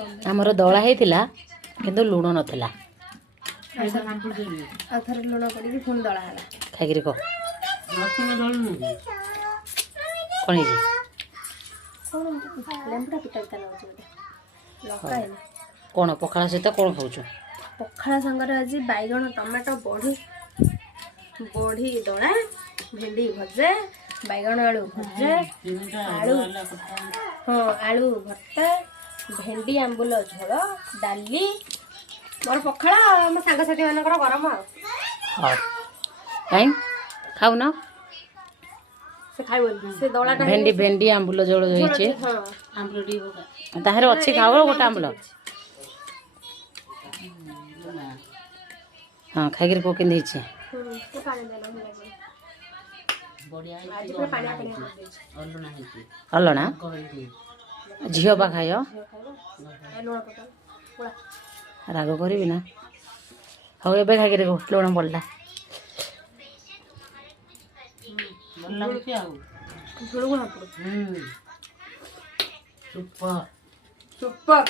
आमर दला होता किंतु लुण नाला आथर लुण पड़ी पुणी दला है खाई कह कौन है लेम्बुटा पिता पिता लाଗୁଛି लका है कौन पखाड़ा सहित कौन खाऊ पखाड़ा संगर आज बैगण टमाटो बड़ी बड़ी दला भेंडी भजे बैगण आलू भजे आलू हाँ आलू भर्ता भेंडी आंबुल झोल डाली मोर पखाड़ा मो सांगसाथी मानकर गरम कहीं खाऊ ना से खाइबो से दलाटा भेंडी भेंडी आंबुल झोल होइछे हां ताहरे अच्छी खाओ गोटा आंबुल हाँ खाई को के अलना झील पा खाय राग करी ना हाँ ए खाई लुण पड़ा सुपर